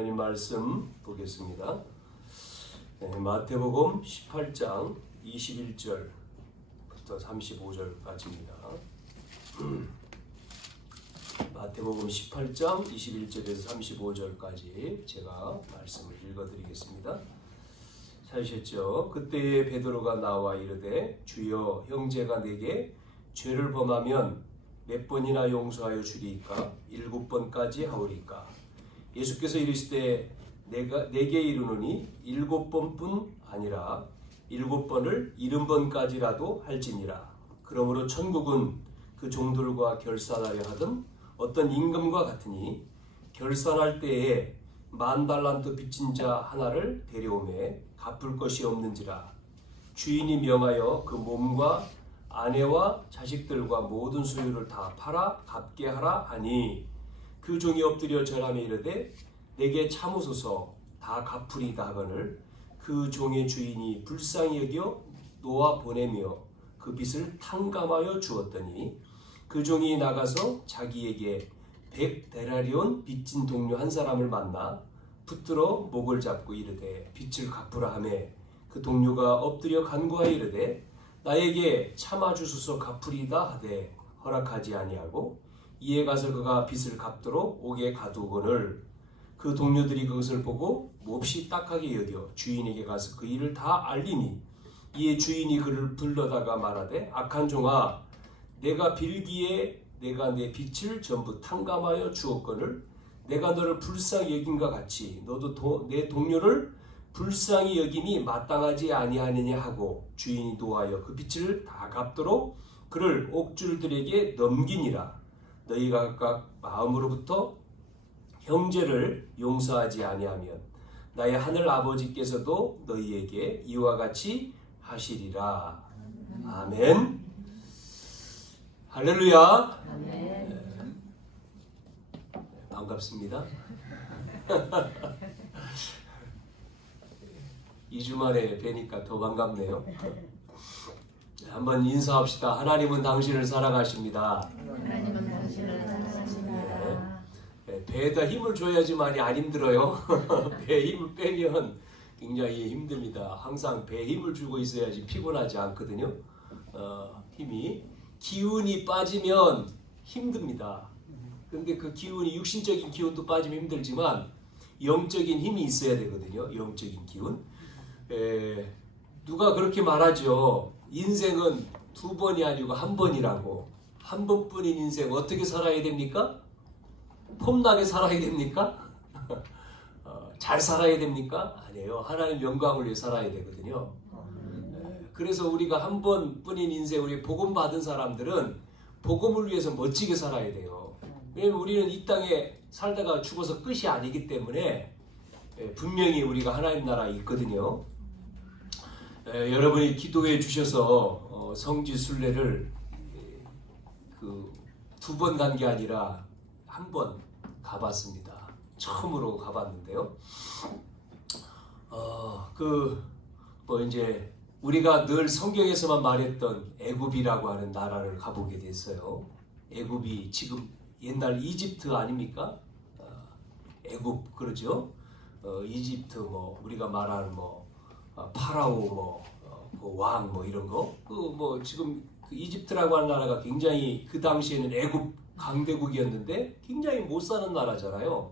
하나님 말씀 보겠습니다. 마태복음 18장 21절부터 35절까지입니다. 마태복음 18장 21절에서 35절까지 제가 말씀을 읽어드리겠습니다. 찾으셨죠? 그때에 베드로가 나와 이르되 주여 형제가 내게 죄를 범하면 몇 번이나 용서하여 주리이까? 7번까지 하오리까? 예수께서 이르시되 내게 이르노니 7번뿐 아니라 7번을 70번까지라도 할지니라. 그러므로 천국은 그 종들과 결산하려 하던 어떤 임금과 같으니 결산할 때에 10,000달란트 빚진 자 하나를 데려오매 갚을 것이 없는지라. 주인이 명하여 그 몸과 아내와 자식들과 모든 소유를 다 팔아 갚게 하라 하니 그 종이 엎드려 절하며 이르되 내게 참으소서 다 갚으리다 하거늘 그 종의 주인이 불쌍히 여겨 놓아 보내며 그 빚을 탕감하여 주었더니 그 종이 나가서 자기에게 100데나리온 빚진 동료 한 사람을 만나 붙들어 목을 잡고 이르되 빚을 갚으라 하며 그 동료가 엎드려 간구하여 이르되 나에게 참아주소서 갚으리다 하되 허락하지 아니하고 이에 가서 그가 빚을 갚도록 옥에 가두거늘 그 동료들이 그것을 보고 몹시 딱하게 여겨 주인에게 가서 그 일을 다 알리니 이에 주인이 그를 불러다가 말하되 악한 종아 내가 빌기에 내가 내 빚을 전부 탕감하여 주었거늘 내가 너를 불쌍히 여긴과 같이 너도 내 동료를 불쌍히 여김이 마땅하지 아니하느냐 하고 주인이 노하여 그 빚을 다 갚도록 그를 옥줄들에게 넘기니라. 너희가 각각 마음으로부터 형제를 용서하지 아니하면 나의 하늘 아버지께서도 너희에게 이와 같이 하시리라. 아멘. 할렐루야. 아멘. 반갑습니다. 2주 만에 뵈니까 더 반갑네요. 한번 인사합시다. 하나님은 당신을 사랑하십니다. 하나님은 당신을 사랑하십니다. 배에다 힘을 줘야지만이 안 힘들어요. 배에 힘을 빼면 굉장히 힘듭니다. 항상 배에 힘을 주고 있어야지 피곤하지 않거든요. 힘이 기운이 빠지면 힘듭니다. 근데 그 기운이 육신적인 기운도 빠지면 힘들지만 영적인 힘이 있어야 되거든요. 영적인 기운. 누가 그렇게 말하죠. 인생은 2번이 아니고 1번이라고. 한 번뿐인 인생 어떻게 살아야 됩니까? 폼나게 살아야 됩니까? 잘 살아야 됩니까? 아니에요. 하나님 영광을 위해 살아야 되거든요. 그래서 우리가 한 번뿐인 인생, 우리 복음 받은 사람들은 복음을 위해서 멋지게 살아야 돼요. 왜냐면 우리는 이 땅에 살다가 죽어서 끝이 아니기 때문에 분명히 우리가 하나님 나라에 있거든요. 여러분이 기도해 주셔서 성지 순례를 2번 간 게 아니라 1번 가봤습니다. 처음으로 가봤는데요. 이제 우리가 늘 성경에서만 말했던 애굽이라고 하는 나라를 가보게 됐어요. 애굽이 지금 옛날 이집트 아닙니까? 애굽 그러죠. 이집트 우리가 말하는 파라오 왕 이런 거 지금 그 이집트라고 하는 나라가 굉장히 그 당시에는 애굽 강대국이었는데 굉장히 못 사는 나라잖아요.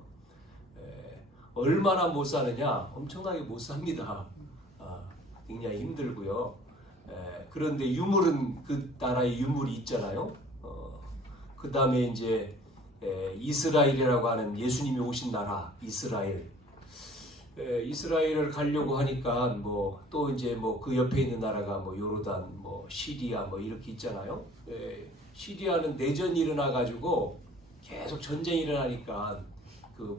얼마나 못 사느냐? 엄청나게 못 삽니다. 굉장히 힘들고요. 그런데 유물은 그 나라에 유물이 있잖아요. 그 다음에 이제 이스라엘이라고 하는 예수님이 오신 나라 이스라엘. 이스라엘을 가려고 하니까 또 이제 그 옆에 있는 나라가 요르단, 시리아 이렇게 있잖아요. 시리아는 내전이 일어나 가지고 계속 전쟁이 일어나니까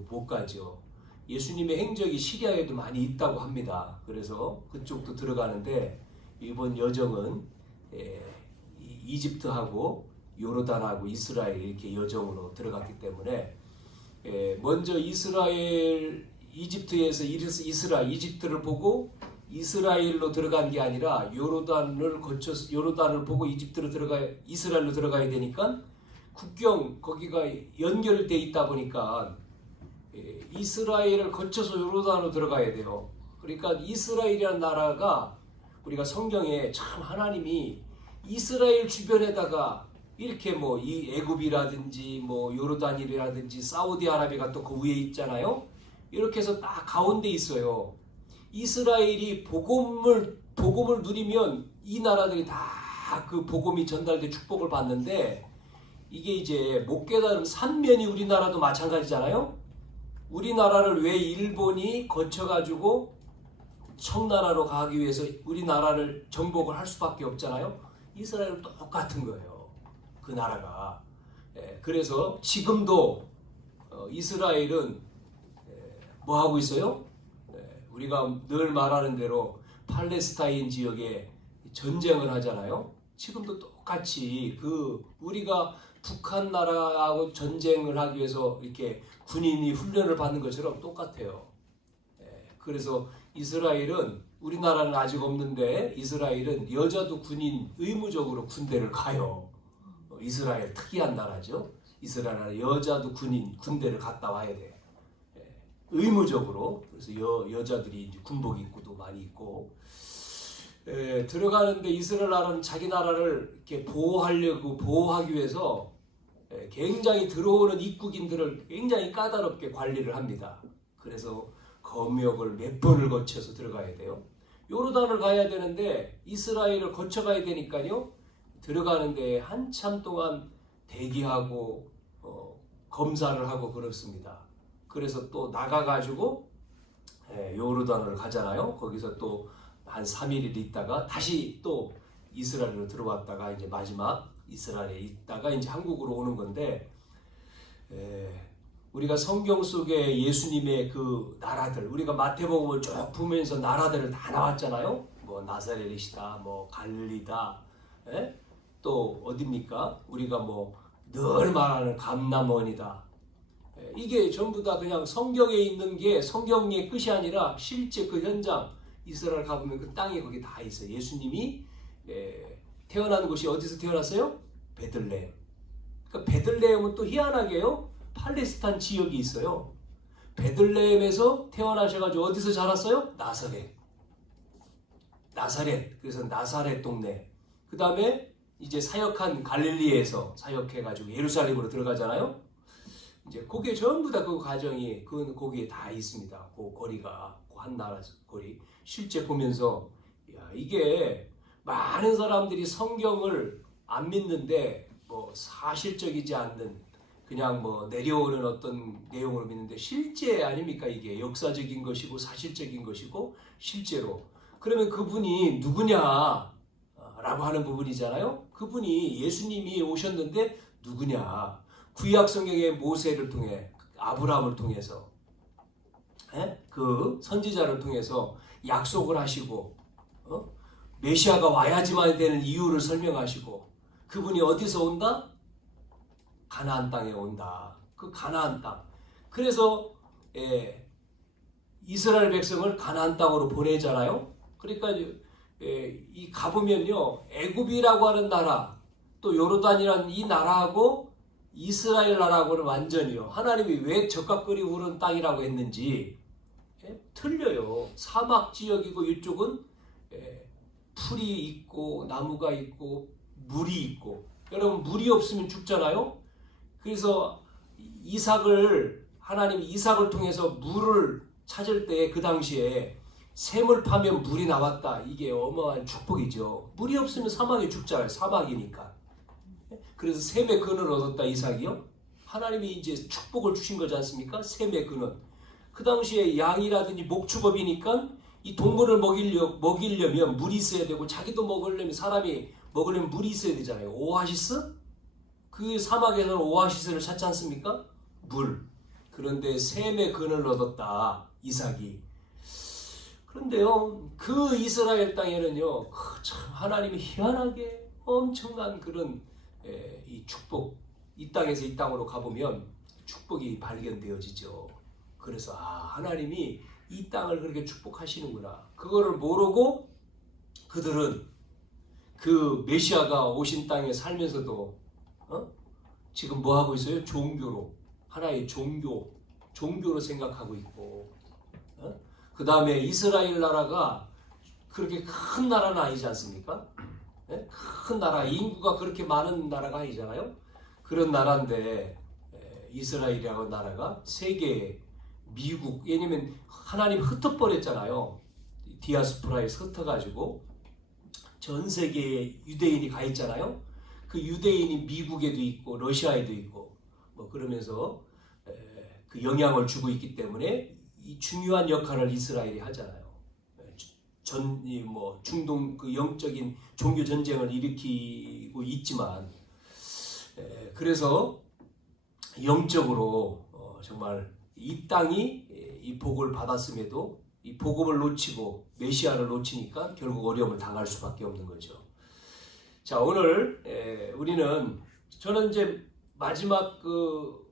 못 가죠. 예수님의 행적이 시리아에도 많이 있다고 합니다. 그래서 그쪽도 들어가는데 이번 여정은 이집트하고 요르단하고 이스라엘 이렇게 여정으로 들어갔기 때문에 먼저 이집트에서 이집트를 보고 이스라엘로 들어간 게 아니라 요르단을 거쳐서 요르단을 보고 이스라엘로 들어가야 되니까 국경 거기가 연결돼 있다 보니까 이스라엘을 거쳐서 요르단으로 들어가야 돼요. 그러니까 이스라엘이라는 나라가 우리가 성경에 참 하나님이 이스라엘 주변에다가 이렇게 뭐 이 애굽이라든지 뭐 요르단이라든지 사우디아라비아가 또 그 위에 있잖아요. 이렇게 해서 딱 가운데 있어요. 이스라엘이 복음을 누리면 이 나라들이 다 그 복음이 전달돼 축복을 받는데 이게 이제 못 깨달으면 삼면이 우리나라도 마찬가지잖아요. 우리나라를 왜 일본이 거쳐가지고 청나라로 가기 위해서 우리나라를 정복을 할 수밖에 없잖아요. 이스라엘은 똑같은 거예요. 그 나라가. 그래서 지금도 이스라엘은 뭐 하고 있어요? 우리가 늘 말하는 대로 팔레스타인 지역에 전쟁을 하잖아요. 지금도 똑같이 우리가 북한 나라하고 전쟁을 하기 위해서 이렇게 군인이 훈련을 받는 것처럼 똑같아요. 그래서 이스라엘은 우리나라는 아직 없는데 이스라엘은 여자도 군인 의무적으로 군대를 가요. 이스라엘 특이한 나라죠. 이스라엘은 여자도 군대를 갔다 와야 돼. 의무적으로. 그래서 여자들이 이제 군복 입고도 많이 있고. 들어가는데 이스라엘 나라는 자기 나라를 이렇게 보호하기 위해서 굉장히 들어오는 입국인들을 굉장히 까다롭게 관리를 합니다. 그래서 검역을 몇 번을 거쳐서 들어가야 돼요. 요르단을 가야 되는데 이스라엘을 거쳐가야 되니까요. 들어가는데 한참 동안 대기하고 검사를 하고 그렇습니다. 그래서 또 나가가지고 요르단을 가잖아요. 거기서 또 한 3일 있다가 다시 또 이스라엘로 들어왔다가 이제 마지막 이스라엘에 있다가 이제 한국으로 오는 건데 우리가 성경 속에 예수님의 그 나라들 우리가 마태복음을 쭉 보면서 나라들을 다 나왔잖아요. 뭐 나사렛이다, 뭐 갈릴리다, 또 어딥니까? 우리가 뭐 늘 말하는 감람원이다. 이게 전부 다 그냥 성경에 있는 게 성경의 끝이 아니라 실제 그 현장 이스라엘 가보면 그 땅에 거기 다 있어요. 예수님이 태어난 곳이 어디서 태어났어요? 베들레헴. 그러니까 베들레헴은 또 희한하게요. 팔레스타인 지역이 있어요. 베들레헴에서 태어나셔가지고 어디서 자랐어요? 나사렛. 그래서 나사렛 동네. 그 다음에 이제 사역한 갈릴리에서 사역해가지고 예루살렘으로 들어가잖아요. 이제 그게 전부 다 그 과정이 거기에 다 있습니다. 그 거리가 그 한 나라 거리. 실제 보면서 이게 많은 사람들이 성경을 안 믿는데 뭐 사실적이지 않는 그냥 뭐 내려오는 어떤 내용을 믿는데 실제 아닙니까? 이게 역사적인 것이고 사실적인 것이고 실제로. 그러면 그분이 누구냐? 라고 하는 부분이잖아요. 그분이 예수님이 오셨는데 누구냐? 구약 성경의 모세를 통해 아브라함을 통해서 그 선지자를 통해서 약속을 하시고 메시아가 와야지만 되는 이유를 설명하시고 그분이 어디서 온다? 가나안 땅에 온다. 그 가나안 땅. 그래서 이스라엘 백성을 가나안 땅으로 보내잖아요. 그러니까 이 가보면요. 애굽이라고 하는 나라 또 요르단이라는 이 나라하고 이스라엘 나라하고는 완전히요. 하나님이 왜 적각거리고 흐르는 땅이라고 했는지 틀려요. 사막 지역이고 이쪽은 풀이 있고 나무가 있고 물이 있고. 여러분 물이 없으면 죽잖아요. 그래서 하나님이 이삭을 통해서 물을 찾을 때 그 당시에 샘을 파면 물이 나왔다. 이게 어마어마한 축복이죠. 물이 없으면 사막에 죽잖아요. 사막이니까. 그래서 샘의 근을 얻었다 이삭이요. 하나님이 이제 축복을 주신 거지 않습니까? 샘의 근원. 그 당시에 양이라든지 목축업이니까 이 동물을 먹이려면 물이 있어야 되고 자기도 먹으려면 사람이 먹으려면 물이 있어야 되잖아요. 오아시스? 그 사막에서는 오아시스를 찾지 않습니까? 물. 그런데 샘의 근을 얻었다. 이삭이. 그런데요. 그 이스라엘 땅에는요. 참 하나님이 희한하게 엄청난 그런 이 축복. 이 땅에서 이 땅으로 가보면 축복이 발견되어지죠. 그래서 하나님이 이 땅을 그렇게 축복하시는구나. 그거를 모르고 그들은 그 메시아가 오신 땅에 살면서도 지금 뭐 하고 있어요? 종교로 하나의 종교 종교로 생각하고 있고, 그 다음에 이스라엘 나라가 그렇게 큰 나라는 아니지 않습니까? 큰 나라, 인구가 그렇게 많은 나라가 아니잖아요. 그런 나라인데 이스라엘이라고 나라가 세계, 미국, 왜냐면 하나님 흩어버렸잖아요. 디아스포라에서 흩어가지고 전 세계에 유대인이 가 있잖아요. 그 유대인이 미국에도 있고 러시아에도 있고 뭐 그러면서 그 영향을 주고 있기 때문에 이 중요한 역할을 이스라엘이 하잖아요. 뭐 중동 그 영적인 종교 전쟁을 일으키고 있지만 그래서 영적으로 정말 이 땅이 이 복을 받았음에도 이 복음을 놓치고 메시아를 놓치니까 결국 어려움을 당할 수밖에 없는 거죠. 자, 오늘 저는 이제 마지막 그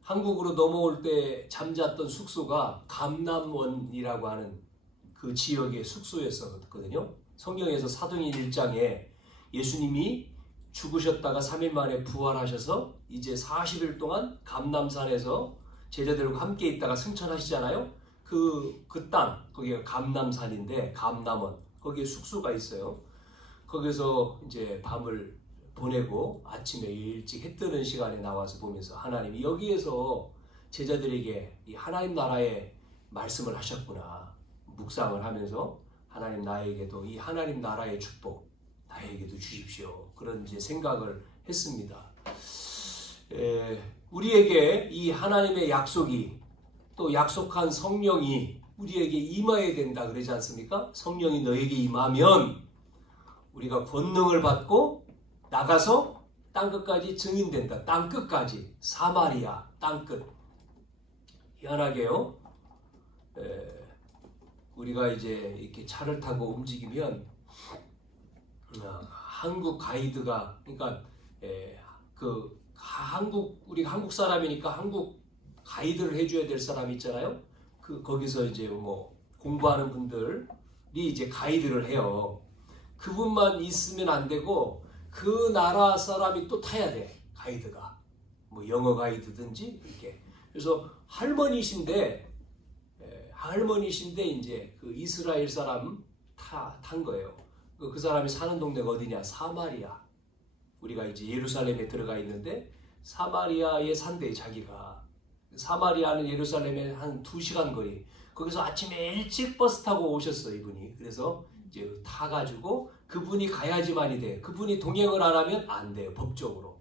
한국으로 넘어올 때 잠잤던 숙소가 감남원이라고 하는 그 지역의 숙소였었거든요. 성경에서 사도행전 1장에 예수님이 죽으셨다가 3일 만에 부활하셔서 이제 40일 동안 감남산에서 제자들과 함께 있다가 승천하시잖아요. 그 땅, 거기가 감남산인데 감남원, 거기에 숙소가 있어요. 거기서 이제 밤을 보내고 아침에 일찍 해 뜨는 시간에 나와서 보면서 하나님이 여기에서 제자들에게 이 하나님 나라의 말씀을 하셨구나 묵상을 하면서 하나님 나에게도 이 하나님 나라의 축복 나에게도 주십시오. 그런 이제 생각을 했습니다. 우리에게 이 하나님의 약속이 또 약속한 성령이 우리에게 임해야 된다 그러지 않습니까? 성령이 너에게 임하면 우리가 권능을 받고 나가서 땅끝까지 증인된다. 땅끝까지 사마리아 땅끝. 희한하게요. 우리가 이제 이렇게 차를 타고 움직이면 한국 가이드가 그러니까 우리가 한국 사람이니까 한국 가이드를 해줘야 될 사람이 있잖아요. 거기서 이제 뭐 공부하는 분들이 이제 가이드를 해요. 그분만 있으면 안 되고 그 나라 사람이 또 타야 돼. 가이드가 뭐 영어 가이드든지 이렇게. 그래서 할머니신데 이제 그 이스라엘 사람 탄 거예요. 그 사람이 사는 동네가 어디냐? 사마리아. 우리가 이제 예루살렘에 들어가 있는데 사마리아에 산대 자기가. 사마리아는 예루살렘에 한 2시간 거리. 거기서 아침에 일찍 버스 타고 오셨어 이분이. 그래서 이제 타가지고 그분이 가야지만이 돼. 그분이 동행을 안 하면 안 돼요 법적으로.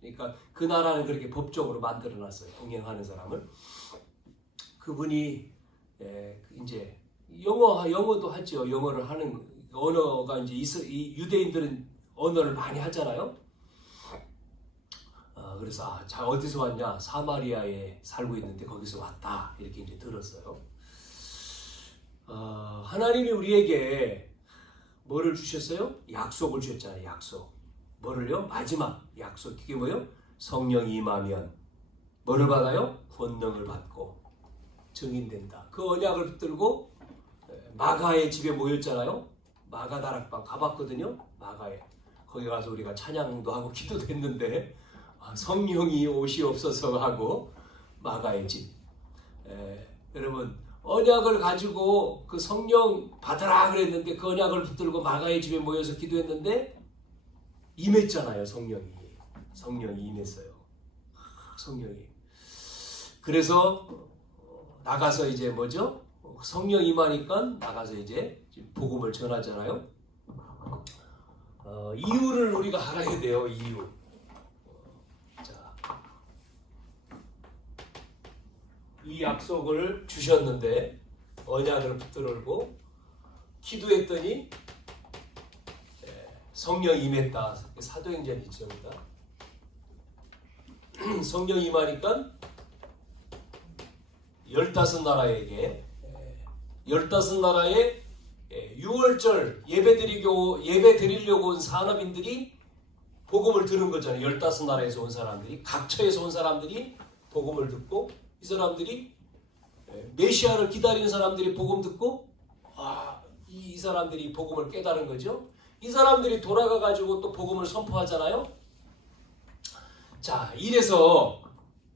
그러니까 그 나라는 그렇게 법적으로 만들어놨어요. 동행하는 사람을. 그분이 이제 영어도 하죠. 영어를 하는 언어가 이제 유대인들은 언어를 많이 하잖아요. 그래서 자 어디서 왔냐? 사마리아에 살고 있는데 거기서 왔다 이렇게 이제 들었어요. 하나님이 우리에게 뭐를 주셨어요? 약속을 주셨잖아요. 약속. 뭐를요? 마지막 약속. 그게 뭐예요? 성령이 임하면 뭐를 받아요? 권능을 받고 증인된다. 그 언약을 붙들고 마가의 집에 모였잖아요. 마가 다락방 가봤거든요. 마가에. 거기 가서 우리가 찬양도 하고 기도도 했는데 성령이 오시옵소서 하고 마가의 집. 여러분 언약을 가지고 그 성령 받으라 그랬는데 그 언약을 붙들고 마가의 집에 모여서 기도했는데 임했잖아요. 성령이 임했어요. 성령이. 그래서 나가서 이제 뭐죠? 성령 임하니까 나가서 이제 복음을 전하잖아요. 이유를 우리가 알아야 돼요. 이유. 자, 이 약속을 주셨는데 언약을 붙들고 기도했더니 성령 임했다. 사도행전 1장입니다. 성령 임하니까 15나라에게 15나라에 6월절 예배 드리려고 온 산업인들이 복음을 들은 거잖아요. 15나라에서 온 사람들이, 각처에서 온 사람들이 복음을 듣고, 이 사람들이 메시아를 기다리는 사람들이 복음 듣고, 이 사람들이 복음을 깨달은 거죠. 이 사람들이 돌아가 가지고 또 복음을 선포하잖아요. 자, 이래서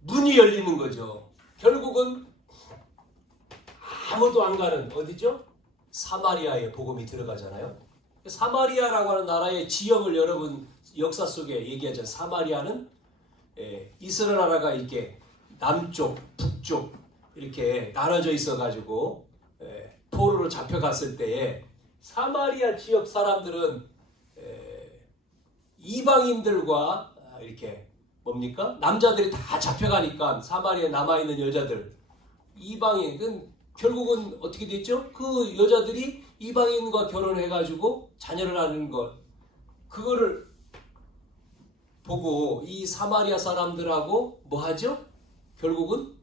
문이 열리는 거죠. 결국은 아무도 안 가는 어디죠? 사마리아에 복음이 들어가잖아요. 사마리아라고 하는 나라의 지형을 여러분 역사 속에 얘기하잖아요. 사마리아는 이스라엘 나라가 이렇게 남쪽, 북쪽 이렇게 나눠져 있어가지고 포로로 잡혀갔을 때에 사마리아 지역 사람들은 이방인들과 이렇게 뭡니까? 남자들이 다 잡혀가니까 사마리아에 남아있는 여자들 이방인은 결국은 어떻게 됐죠? 그 여자들이 이방인과 결혼해가지고 자녀를 낳는 것 그거를 보고 이 사마리아 사람들하고 뭐 하죠? 결국은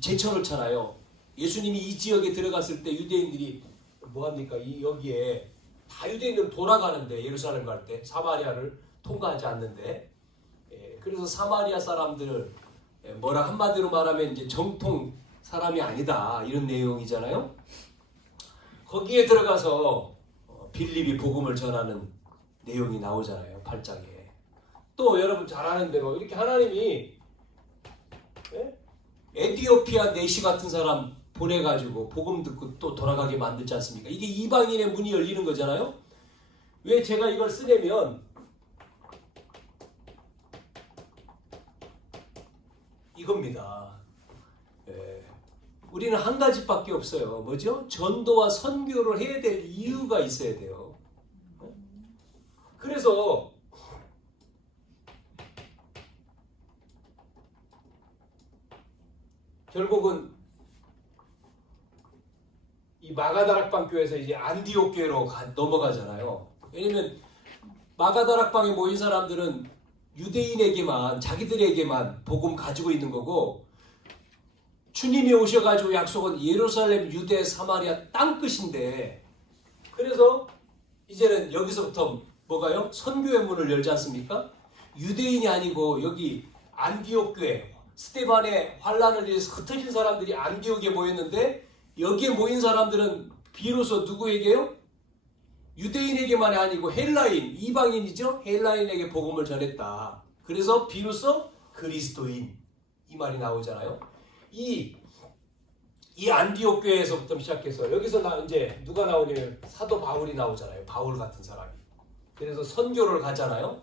제천을 쳐나요. 예수님이 이 지역에 들어갔을 때 유대인들이 뭐 합니까? 여기에 다 유대인들은 돌아가는데 예루살렘 갈 때 사마리아를 통과하지 않는데 그래서 사마리아 사람들을 뭐라 한마디로 말하면 이제 정통 사람이 아니다 이런 내용이잖아요. 거기에 들어가서 빌립이 복음을 전하는 내용이 나오잖아요. 8장에. 또 여러분 잘 아는 대로 이렇게 하나님이 에티오피아 내시 같은 사람 보내가지고 복음 듣고 또 돌아가게 만들지 않습니까? 이게 이방인의 문이 열리는 거잖아요. 왜 제가 이걸 쓰냐면 이겁니다. 우리는 한 가지밖에 없어요. 뭐죠? 전도와 선교를 해야 될 이유가 있어야 돼요. 그래서 결국은 이 마가다락방 교회에서 이제 안디옥 교회로 넘어가잖아요. 왜냐면 마가다락방에 모인 사람들은 유대인에게만 자기들에게만 복음 가지고 있는 거고 주님이 오셔가지고 약속은 예루살렘, 유대, 사마리아 땅끝인데 그래서 이제는 여기서부터 뭐가요? 선교의 문을 열지 않습니까? 유대인이 아니고 여기 안디옥 교회 스데반의 환란을 위해서 흩어진 사람들이 안디옥에 모였는데 여기에 모인 사람들은 비로소 누구에게요? 유대인에게만이 아니고 헬라인, 이방인이죠? 헬라인에게 복음을 전했다. 그래서 비로소 그리스도인 이 말이 나오잖아요. 이 안디옥 교회에서부터 시작해서 여기서 이제 누가 나오냐면 사도 바울이 나오잖아요. 바울 같은 사람이. 그래서 선교를 가잖아요.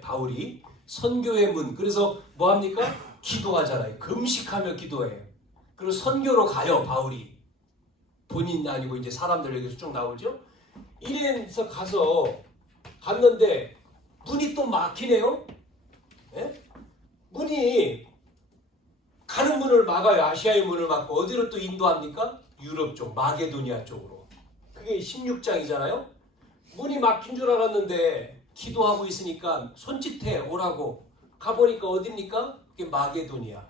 바울이 선교의 문. 그래서 뭐 합니까? 기도하잖아요. 금식하며 기도해요. 그리고 선교로 가요. 바울이. 본인 아니고 이제 사람들에게서 쭉 나오죠. 이래서 갔는데 문이 또 막히네요. 문이 가는 문을 막아요. 아시아의 문을 막고 어디로 또 인도합니까? 유럽 쪽, 마게도니아 쪽으로. 그게 16장이잖아요. 문이 막힌 줄 알았는데 기도하고 있으니까 손짓해 오라고 가보니까 어딥니까? 그게 마게도니아.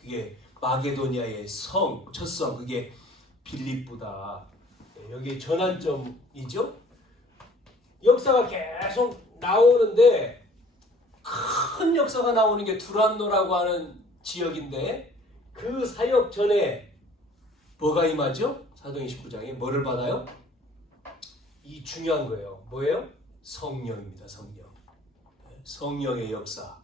그게 마게도니아의 첫성 그게 빌립보다 여기 전환점이죠. 역사가 계속 나오는데 큰 역사가 나오는 게 두란노라고 하는 지역인데 그 사역 전에 뭐가 임하죠? 사도행 19장에 뭐를 받아요? 이 중요한 거예요. 뭐예요? 성령입니다. 성령의 역사.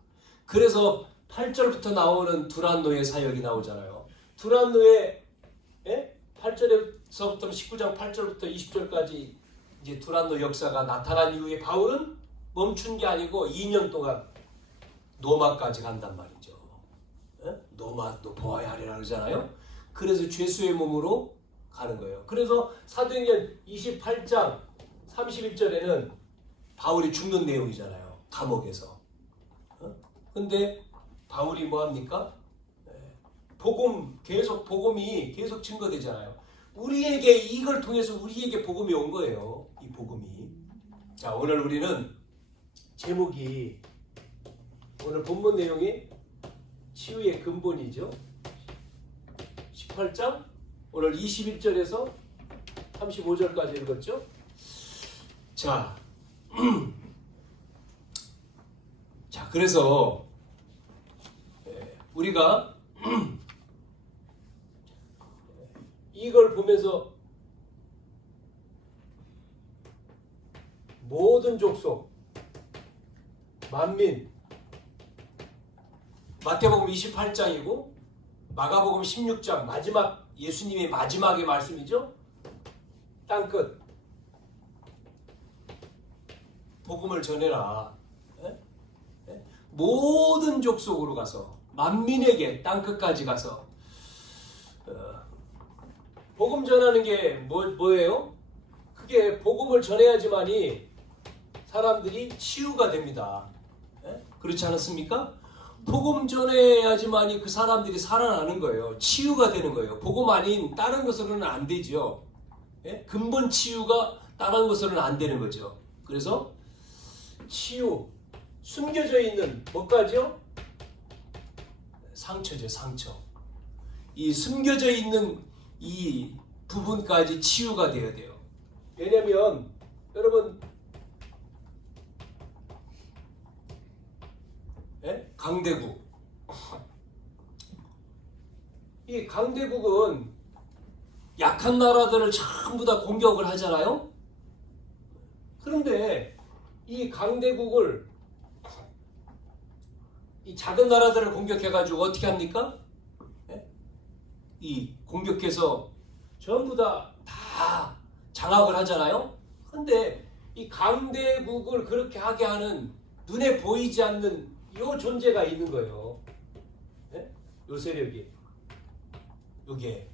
그래서 8절부터 나오는 두란노의 사역이 나오잖아요. 두란노의 8절에서부터 19장 8절부터 20절까지 이제 두란노 역사가 나타난 이후에 바울은 멈춘 게 아니고 2년 동안 노마까지 간단 말이죠. 노마도 보아야 하리라 그러잖아요. 그래서 죄수의 몸으로 가는 거예요. 그래서 사도행전 28장 31절에는 바울이 죽는 내용이잖아요. 감옥에서. 근데 바울이 뭐 합니까? 복음이 계속 증거되잖아요. 우리에게 이걸 통해서 우리에게 복음이 온 거예요. 이 복음이. 자, 오늘 우리는 제목이 오늘 본문 내용이 치유의 근본이죠. 18장 오늘 21절에서 35절까지 읽었죠. 자, 자 그래서 우리가 이걸 보면서 모든 족속, 만민, 마태복음 28장이고 마가복음 16장 마지막 예수님의 마지막의 말씀이죠. 땅끝 복음을 전해라. 예? 예? 모든 족속으로 가서 만민에게 땅끝까지 가서 복음 전하는 게 뭐예요? 그게 복음을 전해야지만이 사람들이 치유가 됩니다. 예? 그렇지 않았습니까? 복음 전해야지만이 그 사람들이 살아나는 거예요. 치유가 되는 거예요. 복음 아닌 다른 것으로는 안 되죠. 예? 근본 치유가 다른 것으로는 안 되는 거죠. 그래서 치유, 숨겨져 있는 뭐까지요? 상처죠, 상처. 이 숨겨져 있는 이 부분까지 치유가 되어야 돼요. 왜냐면 여러분 예? 강대국 이 강대국은 약한 나라들을 전부 다 공격을 하잖아요. 그런데 이 강대국을 이 작은 나라들을 공격해가지고 어떻게 합니까? 예? 이 공격해서 전부 다 장악을 하잖아요. 그런데 이 강대국을 그렇게 하게 하는 눈에 보이지 않는 요 존재가 있는 거예요. 예? 요 세력이. 요게.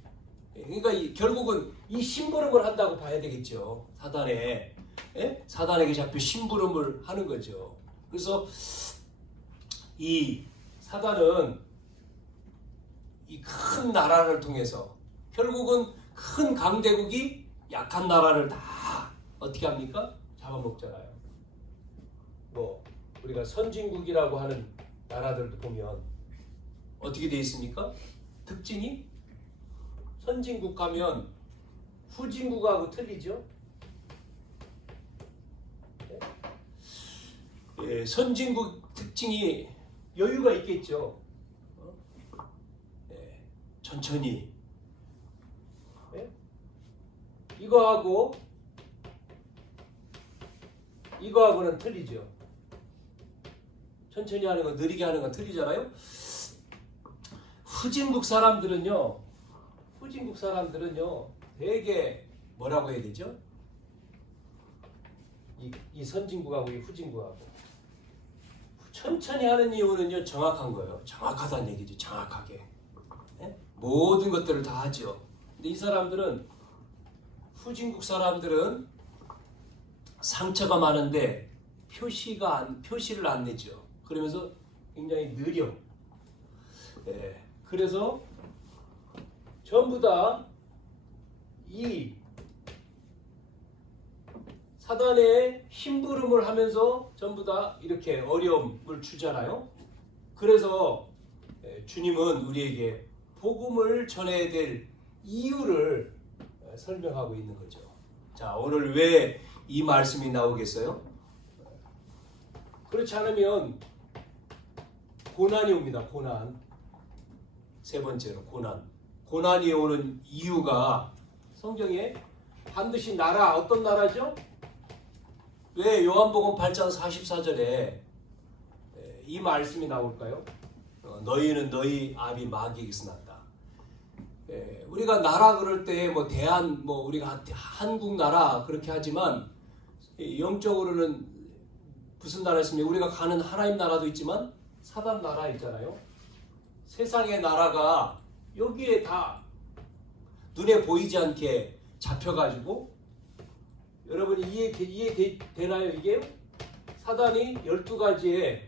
그러니까 결국은 이 심부름을 한다고 봐야 되겠죠. 사단에. 예? 사단에게 잡혀 심부름을 하는 거죠. 그래서 이 사단은 이 큰 나라를 통해서 결국은 큰 강대국이 약한 나라를 다 어떻게 합니까? 잡아먹잖아요. 뭐 우리가 선진국이라고 하는 나라들도 보면 어떻게 돼 있습니까? 특징이 선진국 가면 후진국하고 틀리죠. 예, 선진국 특징이 여유가 있겠죠. 예, 천천히. 예? 이거하고는 틀리죠. 천천히 하는 거, 느리게 하는 건 틀리잖아요. 후진국 사람들은요 되게 뭐라고 해야 되죠? 이 선진국하고 이 후진국하고 천천히 하는 이유는요 정확한 거예요. 정확하다는 얘기죠. 정확하게. 예? 모든 것들을 다 하죠. 근데 이 사람들은 후진국 사람들은 상처가 많은데 표시를 안 내죠. 그러면서 굉장히 느려. 예. 그래서 전부 다 이 사단의 심부름을 하면서 전부 다 이렇게 어려움을 주잖아요. 그래서 주님은 우리에게 복음을 전해야 될 이유를 설명하고 있는 거죠. 자, 오늘 왜 이 말씀이 나오겠어요? 그렇지 않으면 고난이 옵니다. 고난. 세 번째로 고난이 오는 이유가 성경에 반드시 어떤 나라죠? 왜 요한복음 8장 44절에 이 말씀이 나올까요? 너희는 너희 아비 마귀에게서 났다. 우리가 나라 그럴 때 뭐 대한 우리가 한국 나라 그렇게 하지만 영적으로는 무슨 나라 있습니까? 우리가 가는 하나님 나라도 있지만 사단 나라 있잖아요. 세상의 나라가 여기에 다 눈에 보이지 않게 잡혀가지고 여러분이 이해되나요 이게? 사단이 12가지의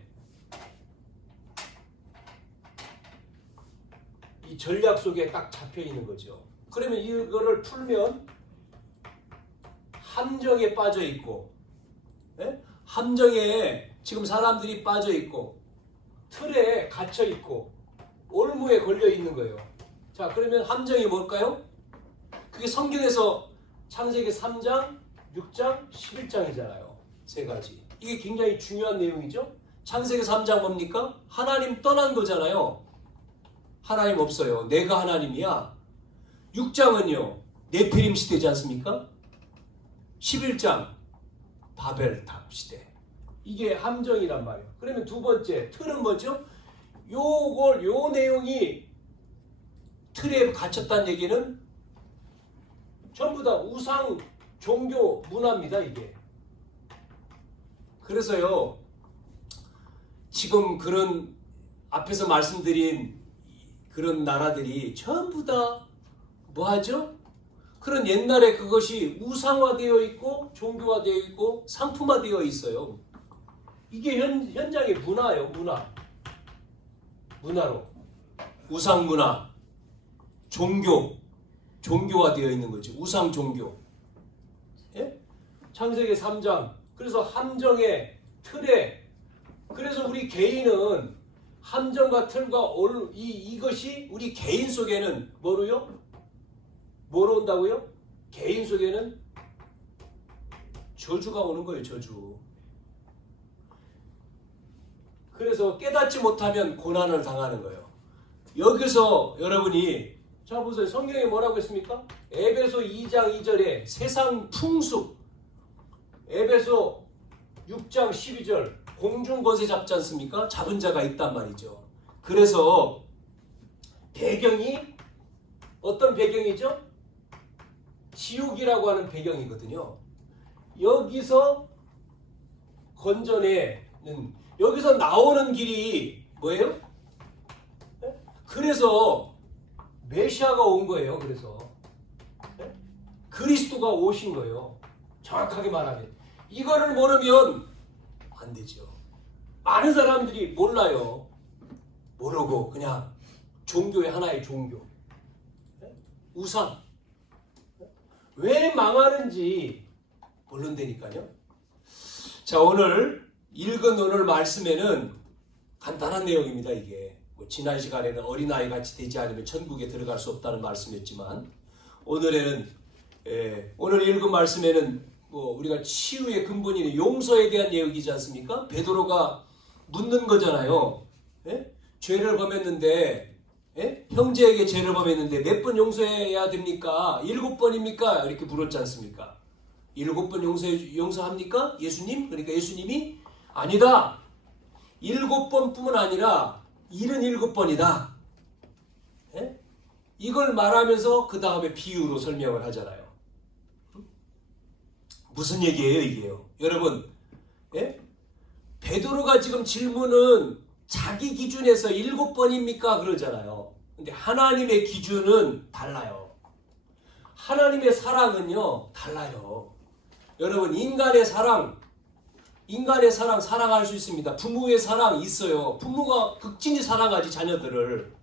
이 전략 속에 딱 잡혀 있는 거죠. 그러면 이거를 풀면 함정에 빠져 있고, 예? 함정에 지금 사람들이 빠져 있고, 틀에 갇혀 있고, 올무에 걸려 있는 거예요. 자, 그러면 함정이 뭘까요? 그게 성경에서 창세기 3장, 6장, 11장이잖아요. 세 가지. 이게 굉장히 중요한 내용이죠. 창세기 3장 뭡니까? 하나님 떠난 거잖아요. 하나님 없어요. 내가 하나님이야. 6장은요. 네피림 시대지 않습니까? 11장 바벨탑 시대. 이게 함정이란 말이에요. 그러면 두 번째 틀은 뭐죠? 요 내용이 틀에 갇혔다는 얘기는 전부 다 우상 종교 문화입니다, 이게. 그래서요, 지금 그런 앞에서 말씀드린 그런 나라들이 전부 다 뭐하죠? 그런 옛날에 그것이 우상화되어 있고 종교화되어 있고 상품화되어 있어요. 이게 현장의 문화예요, 문화로. 우상문화, 종교화되어 있는 거죠. 우상 종교. 예? 창세기 3장. 그래서 함정의 틀에, 그래서 우리 개인은 함정과 틀과 이것이 우리 개인 속에는 뭐로 온다고요? 개인 속에는 저주가 오는 거예요, 저주. 그래서 깨닫지 못하면 고난을 당하는 거예요. 여기서 여러분이 자 보세요. 성경에 뭐라고 했습니까? 에베소 2장 2절에 세상 풍습, 에베소 6장 12절 공중권세 잡지 않습니까? 잡은 자가 있단 말이죠. 그래서 배경이 어떤 배경이죠? 지옥이라고 하는 배경이거든요. 여기서 건져내는, 여기서 나오는 길이 뭐예요? 그래서 메시아가 온 거예요. 그래서 그리스도가 오신 거예요. 정확하게 말하면 이거를 모르면 안 되죠. 많은 사람들이 몰라요. 모르고 그냥 종교의 하나의 종교, 우상. 왜 망하는지 모른다니까요. 자, 오늘 읽은 오늘 말씀에는 간단한 내용입니다. 이게 뭐 지난 시간에는 어린아이 같이 되지 않으면 천국에 들어갈 수 없다는 말씀이었지만, 오늘은 오늘 읽은 말씀에는 뭐 우리가 치유의 근본인 용서에 대한 내용이지 않습니까? 베드로가 묻는 거잖아요. 죄를 범했는데, 형제에게 죄를 범했는데 몇 번 용서해야 됩니까? 7번입니까? 이렇게 물었지 않습니까? 7번 용서합니까? 예수님? 그러니까 예수님이 아니다. 7번뿐만 아니라 77번이다. 이걸 말하면서 그 다음에 비유로 설명을 하잖아요. 무슨 얘기예요, 이게요? 여러분, 베드로가 지금 질문은 자기 기준에서 7번입니까? 그러잖아요. 근데 하나님의 기준은 달라요. 하나님의 사랑은요, 달라요. 여러분, 인간의 사랑 사랑할 수 있습니다. 부모의 사랑 있어요. 부모가 극진히 사랑하지, 자녀들을.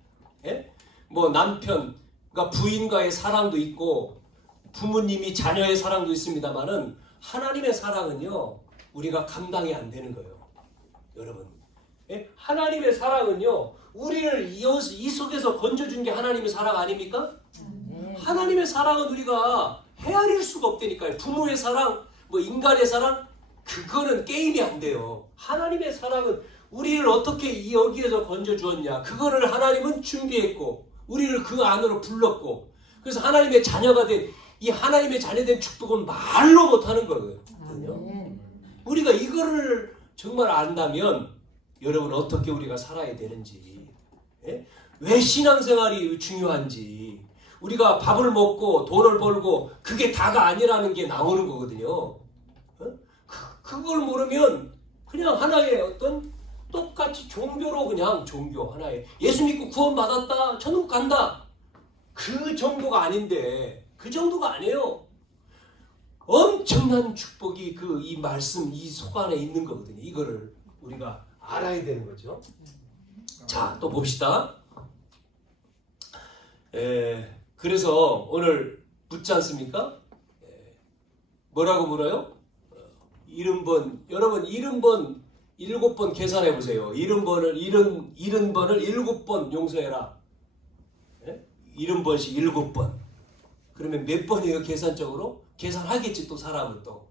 뭐 남편과 부인과의 사랑도 있고, 부모님이 자녀의 사랑도 있습니다만은, 하나님의 사랑은요, 우리가 감당이 안 되는 거예요. 여러분, 하나님의 사랑은요, 우리를 이 속에서 건져준 게 하나님의 사랑 아닙니까? 하나님의 사랑은 우리가 헤아릴 수가 없다니까요. 부모의 사랑, 뭐 인간의 사랑, 그거는 게임이 안 돼요. 하나님의 사랑은 우리를 어떻게 여기에서 건져주었냐, 그거를 하나님은 준비했고, 우리를 그 안으로 불렀고, 그래서 하나님의 자녀가 된, 이 하나님의 자녀된 축복은 말로 못하는 거거든요. 우리가 이거를 정말 안다면, 여러분 어떻게 우리가 살아야 되는지, 왜 신앙생활이 중요한지, 우리가 밥을 먹고 돈을 벌고 그게 다가 아니라는 게 나오는 거거든요. 그걸 모르면 그냥 하나의 어떤 똑같이 종교로, 그냥 종교 하나의, 예수 믿고 구원받았다, 천국 간다, 그 정도가 아닌데, 그 정도가 아니에요. 엄청난 축복이 이 말씀, 이 속 안에 있는 거거든요. 이거를 우리가 알아야 되는 거죠. 자, 또 봅시다. 그래서 오늘 묻지 않습니까? 뭐라고 물어요? 70번, 여러분 7번 계산해 보세요. 70번을 7번 용서해라. 70번씩 7번. 그러면 몇 번이에요, 계산적으로? 계산하겠지, 또 사람은 또.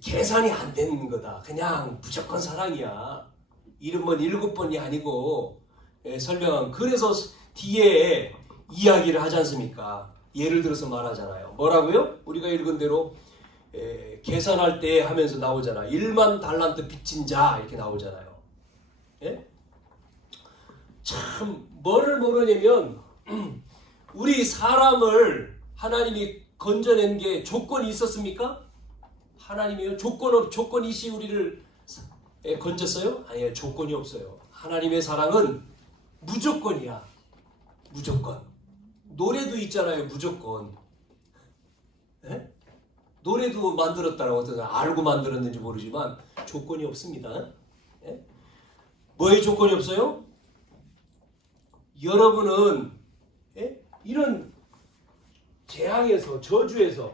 계산이 안 되는 거다. 그냥 무조건 사랑이야. 7번 7번이 아니고, 설명한. 그래서 뒤에 이야기를 하지 않습니까? 예를 들어서 말하잖아요. 뭐라고요? 우리가 읽은 대로 계산할 때 하면서 나오잖아. 1만 달란트 빚진 자, 이렇게 나오잖아요. 참 뭐를 모르냐면 우리 사람을 하나님이 건져낸 게 조건이 있었습니까? 하나님이요? 조건이시 우리를 건졌어요? 아니에요. 조건이 없어요. 하나님의 사랑은 무조건이야. 무조건. 노래도 있잖아요. 무조건. 예? 노래도 만들었다라고 어떤 알고 만들었는지 모르지만 조건이 없습니다. 예? 뭐의 조건이 없어요? 여러분은 예? 이런 재앙에서 저주에서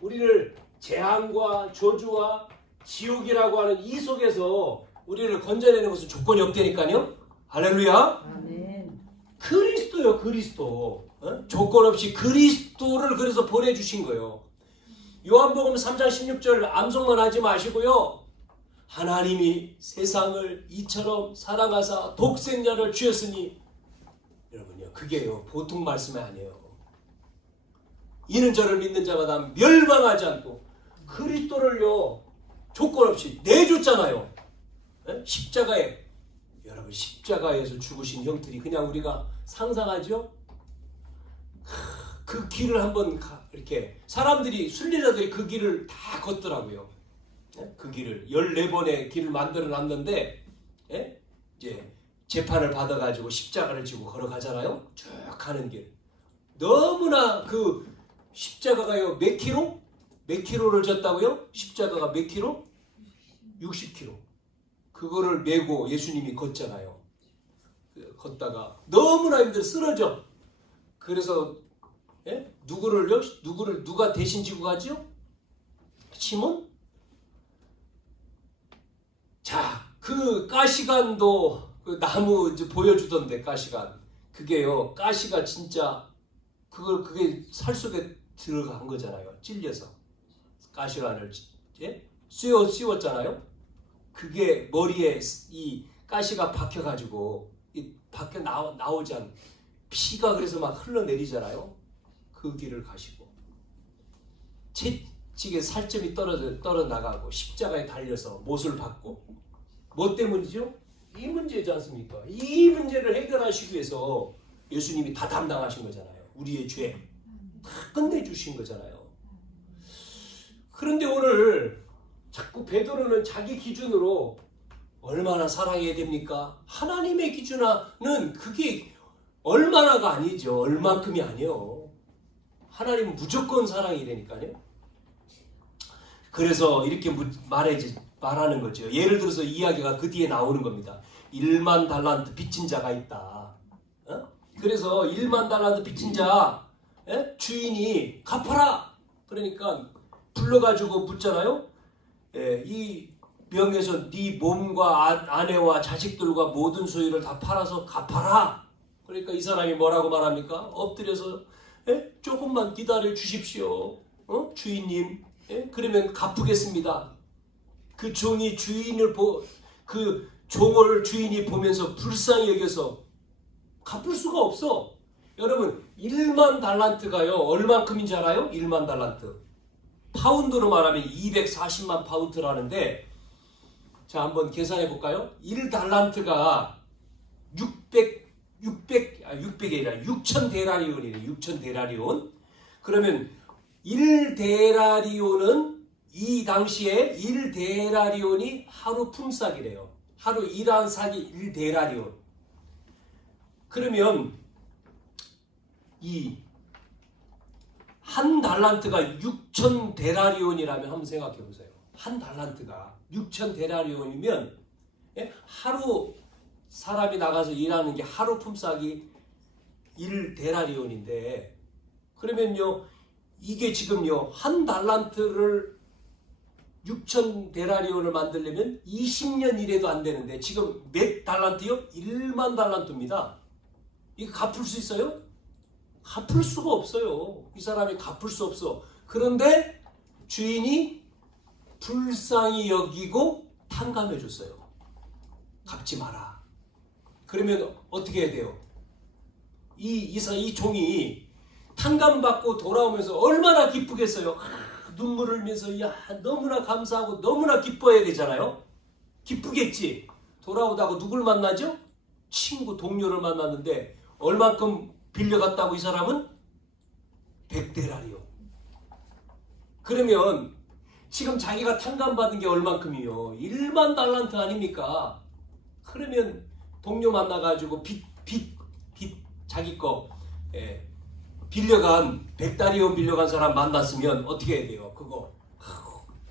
우리를 재앙과 저주와 지옥이라고 하는 이 속에서 우리를 건져내는 것은 조건이 없다니까요. 할렐루야. 아멘. 그리스도요. 그리스도. 조건 없이 그리스도를 그래서 보내주신 거예요. 요한복음 3장 16절 암송만 하지 마시고요. 하나님이 세상을 이처럼 사랑하사 독생자를 주셨으니 여러분요. 그게요. 보통 말씀이 아니에요. 이는 저를 믿는 자마다 멸망하지 않고 그리스도를요. 조건 없이 내줬잖아요. 십자가에 여러분 십자가에서 죽으신 형들이 그냥 우리가 상상하죠? 그 길을 한번 이렇게 사람들이 순례자들이 그 길을 다 걷더라고요. 그 길을 14번의 길을 만들어 놨는데 이제 재판을 받아가지고 십자가를 지고 걸어가잖아요. 쭉 가는 길. 너무나 그 십자가가요 몇 킬로? 몇 킬로를 졌다고요? 십자가가 몇 킬로? 60킬로. 그거를 메고 예수님이 걷잖아요. 걷다가 너무나 힘들어 쓰러져. 그래서 누가 대신 지고 가죠? 시몬? 자, 그 가시관도 그 나무 이제 보여주던데 가시관. 그게요. 가시가 진짜 그게 살 속에 들어간 거잖아요. 찔려서 가시관을 씌웠잖아요. 그게 머리에 이 가시가 박혀가지고 이 박혀 나오지 않 피가 그래서 막 흘러내리잖아요. 그 길을 가시고 채찍에 살점이 떨어 나가고 십자가에 달려서 못을 받고 뭐 때문이죠? 이 문제지 않습니까? 이 문제를 해결하시기 위해서 예수님이 다 담당하신 거잖아요. 우리의 죄 다 끝내주신 거잖아요. 그런데 오늘 자꾸 베드로는 자기 기준으로 얼마나 사랑해야 됩니까? 하나님의 기준은 그게 얼마나가 아니죠. 얼만큼이 아니요. 하나님은 무조건 사랑이라니까요. 그래서 이렇게 말하는 거죠. 예를 들어서 이야기가 그 뒤에 나오는 겁니다. 1만 달란트 빚진 자가 있다. 그래서 1만 달란트 빚진 자 주인이 갚아라. 그러니까 불러가지고 묻잖아요. 이 명에서 네 몸과 아내와 자식들과 모든 소유를 다 팔아서 갚아라. 그러니까 이 사람이 뭐라고 말합니까? 엎드려서 조금만 기다려 주십시오. 주인님. 그러면 갚으겠습니다. 그 종이 그 종을 주인이 보면서 불쌍히 여겨서 갚을 수가 없어. 여러분 1만 달란트가요. 얼만큼인지 알아요? 1만 달란트. 파운드로 말하면 240만 파운드라는데 자 한번 계산해 볼까요? 1달란트가 600이 아니라 6천 데나리온이래. 6천 데나리온. 그러면 1데나리온은 이 당시에 1데나리온이 하루 품삯이래요. 하루 일한 삭이 1데나리온. 그러면 이 한 달란트가 6천 데나리온이라면 한번 생각해 보세요. 한 달란트가 6천 데나리온이면 하루 사람이 나가서 일하는 게 하루 품삯이 1데나리온인데 그러면요 이게 지금요 한 달란트를 6천 데나리온을 만들려면 20년 일해도 안 되는데 지금 몇 달란트요? 1만 달란트입니다. 이거 갚을 수 있어요? 갚을 수가 없어요. 이 사람이 갚을 수 없어. 그런데 주인이 불쌍히 여기고 탕감해 줬어요. 갚지 마라. 그러면 어떻게 해야 돼요? 이 종이 탕감받고 돌아오면서 얼마나 기쁘겠어요. 눈물을 흘리면서 야 너무나 감사하고 너무나 기뻐해야 되잖아요. 기쁘겠지. 돌아오다가 누굴 만나죠? 친구 동료를 만났는데 얼만큼 빌려갔다고 이 사람은? 100데나리온. 그러면 지금 자기가 탕감받은 게 얼만큼이요? 1만 달란트 아닙니까? 그러면 동료 만나가지고 빚 자기 거 빌려간 100다리온 빌려간 사람 만났으면 어떻게 해야 돼요? 그거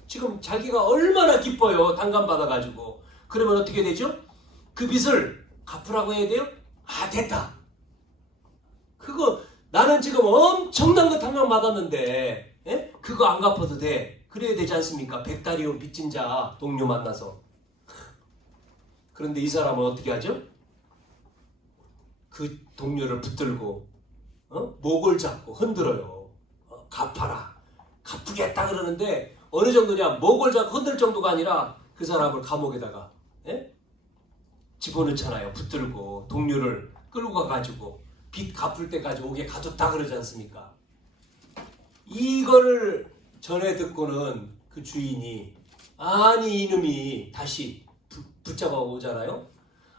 지금 자기가 얼마나 기뻐요. 탕감받아가지고. 그러면 어떻게 되죠? 그 빚을 갚으라고 해야 돼요? 아, 됐다. 그거 나는 지금 엄청난 거 탕감받았는데 그거 안 갚아도 돼. 그래야 되지 않습니까? 100다리온 빚진 자 동료 만나서. 그런데 이 사람은 어떻게 하죠? 그 동료를 붙들고 목을 잡고 흔들어요. 갚아라. 갚으겠다 그러는데 어느 정도냐? 목을 잡고 흔들 정도가 아니라 그 사람을 감옥에다가 집어넣잖아요. 붙들고 동료를 끌고 가가지고 빚 갚을 때까지 오게 가뒀다 그러지 않습니까? 이거를 전해 듣고는 그 주인이 아니 이놈이 다시 붙잡아 오잖아요.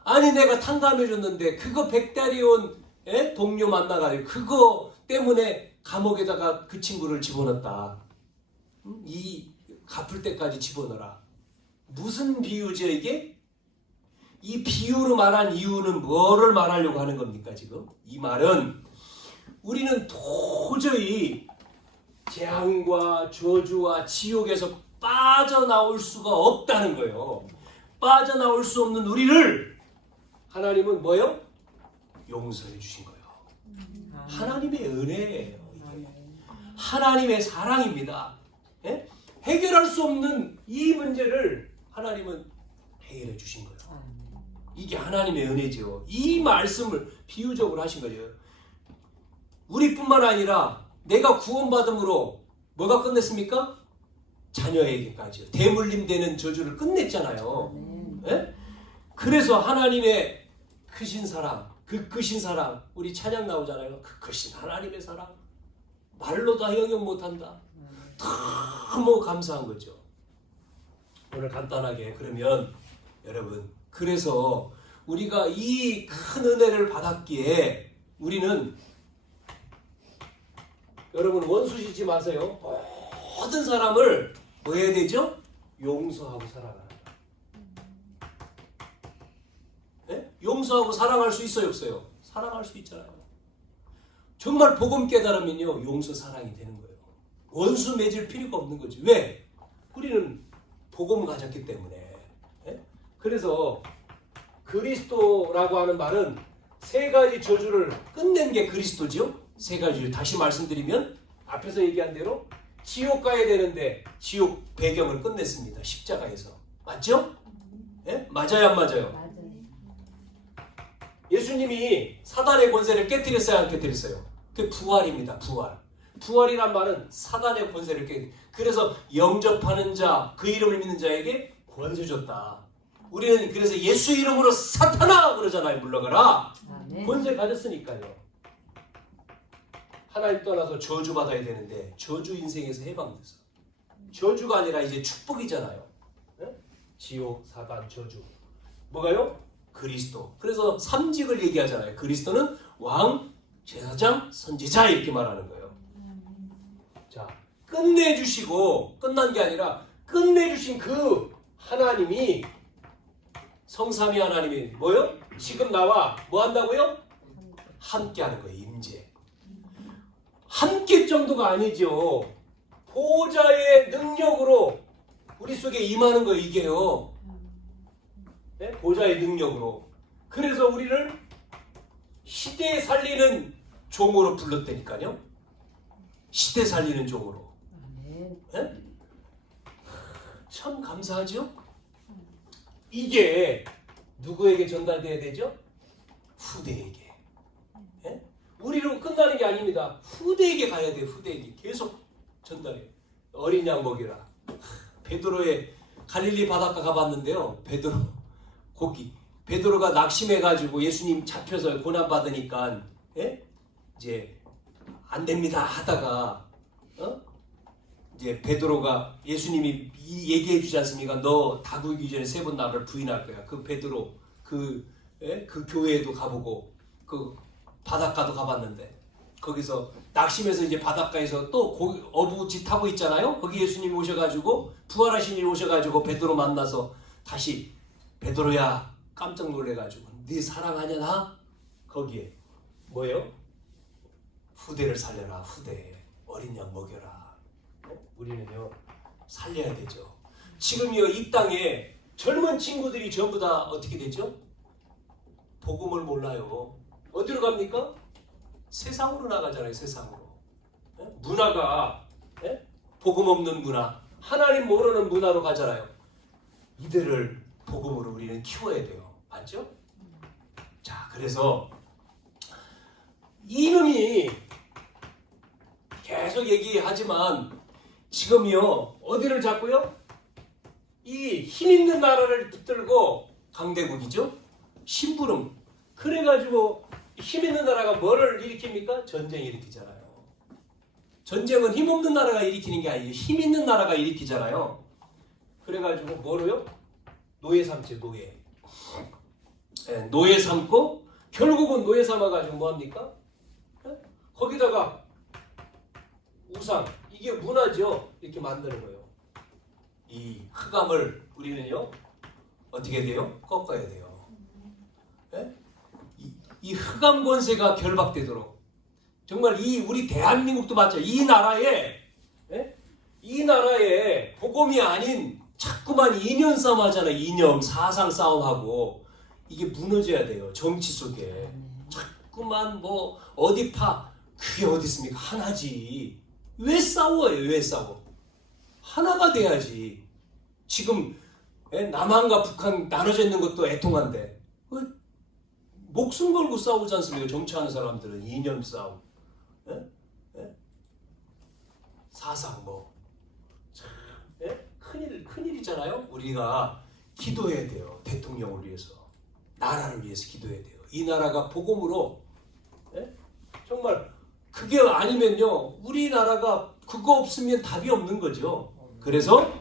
아니 내가 탕감해줬는데 그거 100다리온 동료 만나가지고 그거 때문에 감옥에다가 그 친구를 집어넣었다. 이 갚을 때까지 집어넣어라. 무슨 비유죠 이게? 이 비유로 말한 이유는 뭐를 말하려고 하는 겁니까 지금? 이 말은 우리는 도저히 재앙과 저주와 지옥에서 빠져나올 수가 없다는 거예요. 빠져나올 수 없는 우리를 하나님은 뭐요? 용서해 주신 거예요. 하나님의 은혜예요. 이게. 하나님의 사랑입니다. 해결할 수 없는 이 문제를 하나님은 해결해 주신 거예요. 이게 하나님의 은혜죠. 이 말씀을 비유적으로 하신 거죠. 우리뿐만 아니라 내가 구원받음으로 뭐가 끝냈습니까? 자녀에게까지 대물림되는 저주를 끝냈잖아요. 그래서 하나님의 크신 사랑, 그 크신 사랑, 우리 찬양 나오잖아요. 그 크신 하나님의 사랑 말로 다 형용 못한다. 너무 감사한 거죠. 오늘 간단하게 그러면 여러분, 그래서 우리가 이 큰 은혜를 받았기에 우리는 여러분 원수시지 마세요. 모든 사람을 뭐 해야 되죠? 용서하고 살아가는 거예요. 용서하고 사랑할 수 있어요, 없어요? 사랑할 수 있잖아요. 정말 복음 깨달으면요, 용서 사랑이 되는 거예요. 원수 맺을 필요가 없는 거지. 왜? 우리는 복음 가졌기 때문에. 그래서 그리스도라고 하는 말은 세 가지 저주를 끝낸 게 그리스도죠. 세 가지. 다시 말씀드리면 앞에서 얘기한 대로 지옥 가야 되는데 지옥 배경을 끝냈습니다. 십자가에서. 맞죠? 맞아요, 안 맞아요? 맞아요. 예수님이 사단의 권세를 깨뜨렸어요, 안 깨뜨렸어요? 그 부활입니다. 부활. 부활이란 말은 사단의 권세를 그래서 영접하는 자, 그 이름을 믿는 자에게 권세 줬다. 우리는 그래서 예수 이름으로 사탄아 그러잖아요. 물러가라. 아멘. 권세 가졌으니까요. 하나님 떠나서 저주받아야 되는데 저주 인생에서 해방돼서 저주가 아니라 이제 축복이잖아요. 지옥, 사단, 저주. 뭐가요? 그리스도. 그래서 삼직을 얘기하잖아요. 그리스도는 왕, 제사장, 선지자 이렇게 말하는 거예요. 자, 끝내주시고 끝난 게 아니라 끝내주신 그 하나님이 성삼위 하나님이 뭐요? 지금 나와 뭐 한다고요? 함께 하는 거예요. 임재. 함께 정도가 아니죠. 보좌의 능력으로 우리 속에 임하는 거예요. 이게요. 보좌의 능력으로. 그래서 우리를 시대 살리는 종으로 불렀다니까요. 시대 살리는 종으로. 참 감사하죠? 이게 누구에게 전달돼야 되죠? 후대에게. 우리로 끝나는 게 아닙니다. 후대에게 가야 돼요. 후대에게. 계속 전달해요. 어린 양 먹이라. 베드로의 갈릴리 바닷가 가봤는데요. 베드로가 낙심해가지고 예수님 잡혀서 고난받으니까 이제 안 됩니다 하다가 이제 베드로가 예수님이 얘기해 주지 않습니까? 너 다구기 전에 3번 나를 부인할 거야. 그 베드로 그 교회에도 가보고 그 바닷가도 가봤는데 거기서 낙심해서 이제 바닷가에서 또 어부짓 하고 있잖아요. 거기 예수님 오셔가지고 부활하신 일 오셔가지고 베드로 만나서 다시 베드로야 깜짝 놀래가지고 네 사랑하냐 나? 거기에 뭐예요? 후대를 살려라. 후대 어린 양 먹여라. 우리는요 살려야 되죠. 지금요 이 땅에 젊은 친구들이 전부 다 어떻게 되죠? 복음을 몰라요. 어디로 갑니까? 세상으로 나가잖아요. 세상으로. 문화가 복음 없는 문화, 하나님 모르는 문화로 가잖아요. 이들을 복음으로 우리는 키워야 돼요. 맞죠? 자, 그래서 이놈이 계속 얘기하지만 지금요 어디를 잡고요? 이 힘 있는 나라를 붙들고 강대국이죠. 심부름. 그래가지고 힘 있는 나라가 뭐를 일으킵니까? 전쟁 일으키잖아요. 전쟁은 힘 없는 나라가 일으키는 게 아니에요. 힘 있는 나라가 일으키잖아요. 그래가지고 뭐로요? 노예 삼지 노예. 노예 삼고 결국은 노예 삼아가지고 뭐합니까? 거기다가 우상, 이게 문화죠. 이렇게 만드는 거예요. 이 흑암을 우리는요 어떻게 돼요? 꺾어야 돼요. 이 흑암 권세가 결박되도록 정말 이 우리 대한민국도 맞죠. 이 나라에 복음이 아닌 자꾸만 이념 싸움 하잖아요. 이념 사상 싸움하고 이게 무너져야 돼요. 정치 속에 자꾸만 뭐 어디 파 그게 어디 있습니까? 하나지. 왜 싸워요? 왜 싸워? 하나가 돼야지. 지금 남한과 북한 나눠져 있는 것도 애통한데 목숨 걸고 싸우지 않습니까? 정치하는 사람들은 이념 싸움, 사상 뭐 큰일이잖아요. 우리가 기도해야 돼요. 대통령을 위해서, 나라를 위해서 기도해야 돼요. 이 나라가 복음으로 정말 그게 아니면요 우리나라가 그거 없으면 답이 없는 거죠. 그래서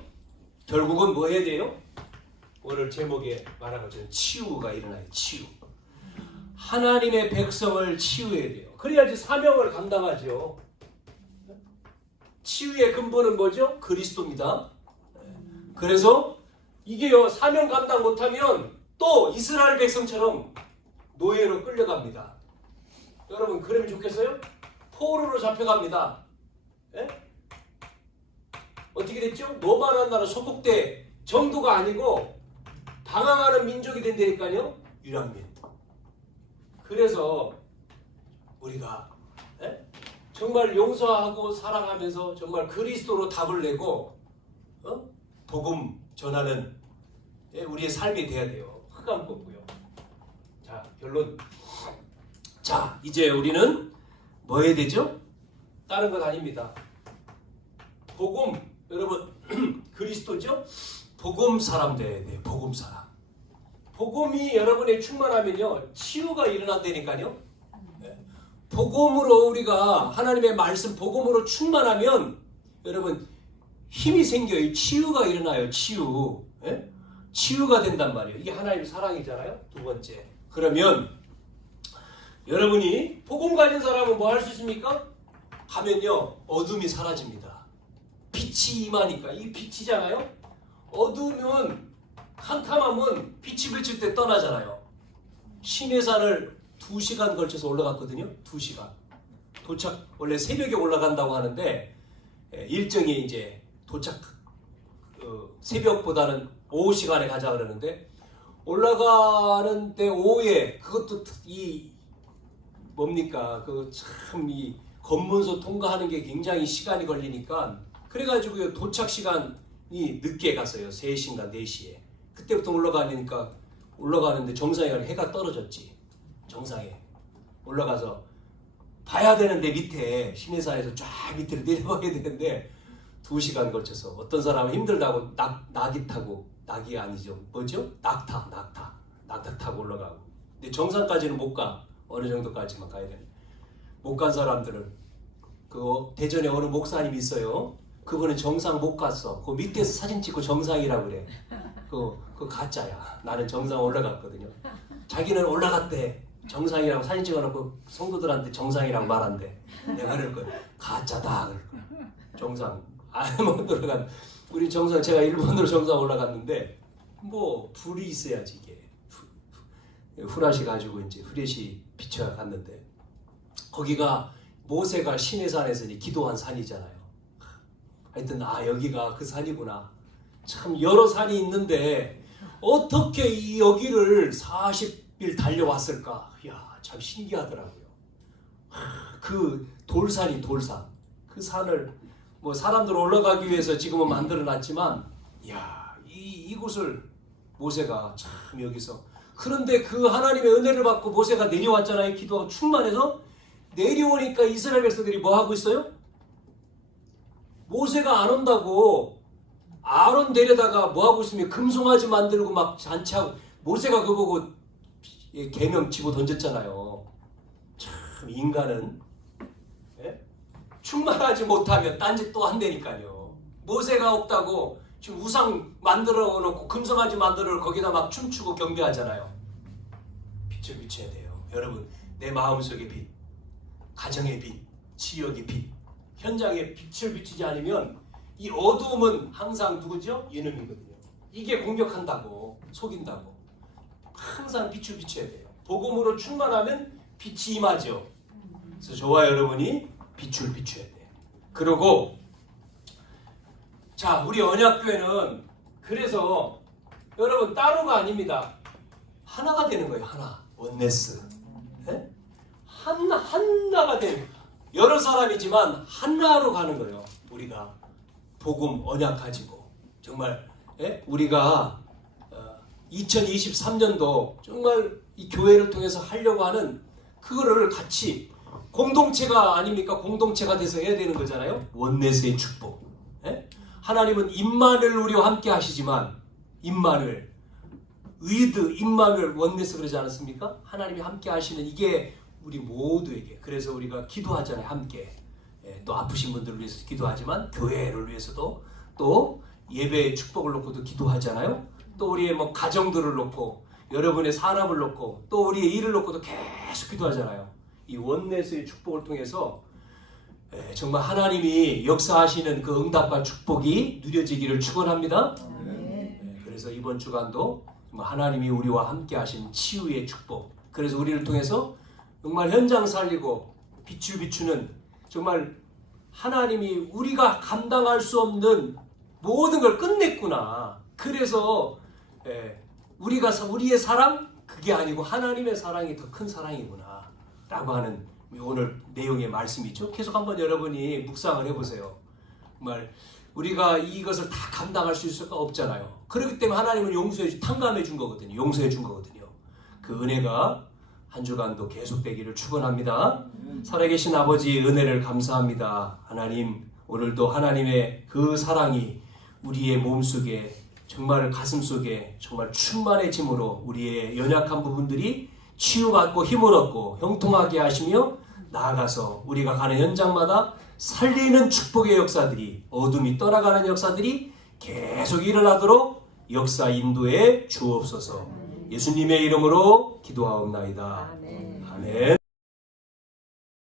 결국은 뭐 해야 돼요? 오늘 제목에 말한 것처럼 치유가 일어나요. 치유. 하나님의 백성을 치유해야 돼요. 그래야지 사명을 감당하죠. 치유의 근본은 뭐죠? 그리스도입니다. 그래서 이게요 사명 감당 못하면 또 이스라엘 백성처럼 노예로 끌려갑니다. 여러분 그러면 좋겠어요? 포로로 잡혀갑니다. 어떻게 됐죠? 노만한 나라 소국대 정도가 아니고 방황하는 민족이 된다니까요. 유랑민. 그래서 우리가 정말 용서하고 사랑하면서 정말 그리스도로 답을 내고 복음 전하는 우리의 삶이 돼야 돼요. 흑암 꺾고요. 자 결론. 자 이제 우리는 뭐 해야 되죠? 다른 건 아닙니다. 복음 여러분 그리스도죠? 복음 사람 돼야 돼요. 복음 사람. 복음이 여러분의 충만하면요 치유가 일어난다니까요. 복음으로 우리가 하나님의 말씀 복음으로 충만하면 여러분 힘이 생겨요. 치유가 일어나요. 치유. 치유가 된단 말이에요. 이게 하나님의 사랑이잖아요. 두 번째. 그러면 여러분이 복음 가진 사람은 뭐 할 수 있습니까? 가면요 어둠이 사라집니다. 빛이 임하니까. 이 빛이잖아요. 어두우면 캄캄하면 빛이 비칠 때 떠나잖아요. 시내산을 2시간 걸쳐서 올라갔거든요. 2시간. 도착 원래 새벽에 올라간다고 하는데 일정이 이제 도착 새벽보다는 오후 시간에 가자 그러는데 올라가는데 오후에 그것도 이 뭡니까 그 참 이 검문소 통과하는 게 굉장히 시간이 걸리니까 그래가지고 도착 시간이 늦게 갔어요. 3시인가 4시에. 그때부터 올라가는데 정상에 가면 해가 떨어졌지. 정상에 올라가서 봐야 되는데 밑에 시내산에서 쫙 밑으로 내려가야 되는데 2시간 걸쳐서 어떤 사람은 힘들다고 낙이 타고 낙이 아니죠. 뭐죠? 낙타 타고 올라가고. 근데 정상까지는 못 가. 어느 정도까지만 가야 되는데 못 간 사람들은 그 대전에 어느 목사님이 있어요. 그분은 정상 못 갔어. 그 밑에서 사진 찍고 정상이라고 그래. 그거 가짜야. 나는 정상 올라갔거든요. 자기는 올라갔대. 정상이라고 사진 찍어놓고 성도들한테 정상이라고 말한대. 내가 그럴 거야. 가짜다 그럴 거야. 정상. 못 들어간. 우리 정상 제가 일본으로 정상 올라갔는데 뭐 불이 있어야지 이게. 후라시 가지고 이제 후레시 비춰 갔는데 거기가 모세가 시내산에서 기도한 산이잖아요. 하여튼 여기가 그 산이구나. 참 여러 산이 있는데 어떻게 이 여기를 40일 달려왔을까? 이야, 참 신기하더라고요. 그 돌산이 돌산. 그 산을 뭐 사람들 올라가기 위해서 지금은 만들어 놨지만 이야, 이곳을 모세가 참 여기서 그런데 그 하나님의 은혜를 받고 모세가 내려왔잖아요. 기도하고 충만해서 내려오니까 이스라엘 백성들이 뭐 하고 있어요? 모세가 안 온다고 아론 데려다가 뭐 하고 있으면 금송아지 만들고 막 잔치하고 모세가 그거 보고 계명 집어 던졌잖아요. 참 인간은 충만하지 못하면 딴짓 또 한다니까요. 모세가 없다고 지금 우상 만들어 놓고 금송아지 만들어 놓고 거기다 막 춤추고 경배하잖아요. 빛을 비춰야 돼요. 여러분, 내 마음속의 빛, 가정의 빛, 지역의 빛, 현장에 빛을 비추지 않으면 이 어두움은 항상 누구죠? 이놈이거든요. 이게 공격한다고, 속인다고. 항상 빛을 비춰야 돼요. 복음으로 충만하면 빛이 임하죠. 그래서 저와 여러분이 빛을 비춰야 돼요. 그리고 자, 우리 언약교회는 그래서 여러분 따로가 아닙니다. 하나가 되는 거예요. 하나. 원네스. 네? 하나가 되는 여러 사람이지만 하나로 가는 거예요. 우리가 복음 언약 가지고 정말 우리가 2023년도 정말 이 교회를 통해서 하려고 하는 그거를 같이 공동체가 아닙니까? 공동체가 돼서 해야 되는 거잖아요. 원네스의 축복. 하나님은 임마누엘 우리와 함께 하시지만 임마누엘 위드 임마누엘 원네스 그러지 않았습니까? 하나님이 함께 하시는 이게 우리 모두에게. 그래서 우리가 기도하잖아요. 함께. 또 아프신 분들을 위해서 기도하지만 교회를 위해서도 또 예배의 축복을 놓고도 기도하잖아요. 또 우리의 뭐 가정들을 놓고 여러분의 산업을 놓고 또 우리의 일을 놓고도 계속 기도하잖아요. 이 원네스의 축복을 통해서 정말 하나님이 역사하시는 그 응답과 축복이 누려지기를 축원합니다. 그래서 이번 주간도 하나님이 우리와 함께 하신 치유의 축복. 그래서 우리를 통해서 정말 현장 살리고 빛을 비추는 정말 하나님이 우리가 감당할 수 없는 모든 걸 끝냈구나. 그래서 우리의 사랑 그게 아니고 하나님의 사랑이 더 큰 사랑이구나 라고 하는 오늘 내용의 말씀이죠. 계속 한번 여러분이 묵상을 해보세요. 정말 우리가 이것을 다 감당할 수 있을까? 없잖아요. 그렇기 때문에 하나님은 탕감해 준 거거든요. 용서해 준 거거든요. 그 은혜가 한 주간도 계속되기를 축원합니다. 살아계신 아버지 은혜를 감사합니다. 하나님, 오늘도 하나님의 그 사랑이 우리의 몸속에 정말 가슴속에 정말 충만해짐으로 우리의 연약한 부분들이 치유받고 힘을 얻고 형통하게 하시며 나아가서 우리가 가는 현장마다 살리는 축복의 역사들이 어둠이 떠나가는 역사들이 계속 일어나도록 역사 인도해 주옵소서. 예수님의 이름으로 기도하옵나이다. 아멘.